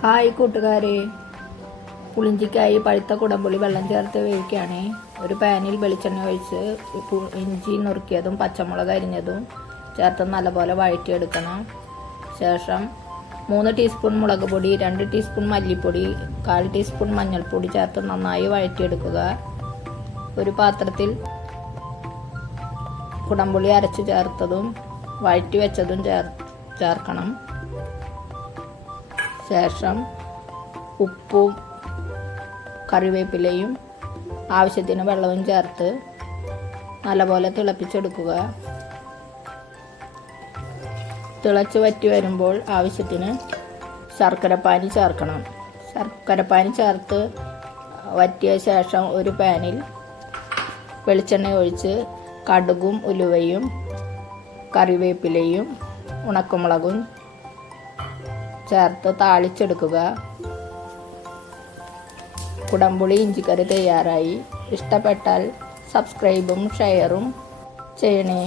Hi കൂട്ടുകാരെ, പുളിഞ്ചിക്കായി പഴുത്ത കുടംപുളി വെള്ളം ചേർത്ത് വേവിക്കുകയാണ്. ഒരു പാനിൽ വെളിച്ചെണ്ണ ഒഴിച്ച് ഇഞ്ചി നുറുക്കിയതും പച്ചമുളക് അരിഞ്ഞതും ചേർത്ത് നല്ലപോലെ വഴറ്റിയെടുക്കണം. ശേഷം 3 ടീസ്പൂൺ മുളക് പൊടി, 2 ടീസ്പൂൺ മല്ലിപ്പൊടി, 1/4 ടീസ്പൂൺ മഞ്ഞൾപ്പൊടി ചേർത്ത് നന്നായി വഴറ്റിയെടുക്കുക. ഒരു പാത്രത്തിൽ കുടംപുളി അരച്ച് ചേർത്തതും വഴറ്റി വെച്ചതും ചേർക്കണം. ശേഷം ഉപ്പും കറിവേപ്പിലയും ആവശ്യത്തിന് വെള്ളവും ചേർത്ത് നല്ലപോലെ തിളപ്പിച്ചെടുക്കുക. തിളച്ച് വറ്റി വരുമ്പോൾ ആവശ്യത്തിന് ശർക്കരപ്പാനി ചേർക്കണം. ശർക്കരപ്പാനി ചേർത്ത് വറ്റിയ ശേഷം ഒരു പാനിൽ വെളിച്ചെണ്ണ ഒഴിച്ച് കടുകും ഉലുവയും കറിവേപ്പിലയും ഉണക്കമുളകും ചേർത്ത് താളിച്ചെടുക്കുക. കുടംപുളി ഇഞ്ചിക്കറി തയ്യാറായി. ഇഷ്ടപ്പെട്ടാൽ സബ്സ്ക്രൈബും ഷെയറും ചെയ്യണേ.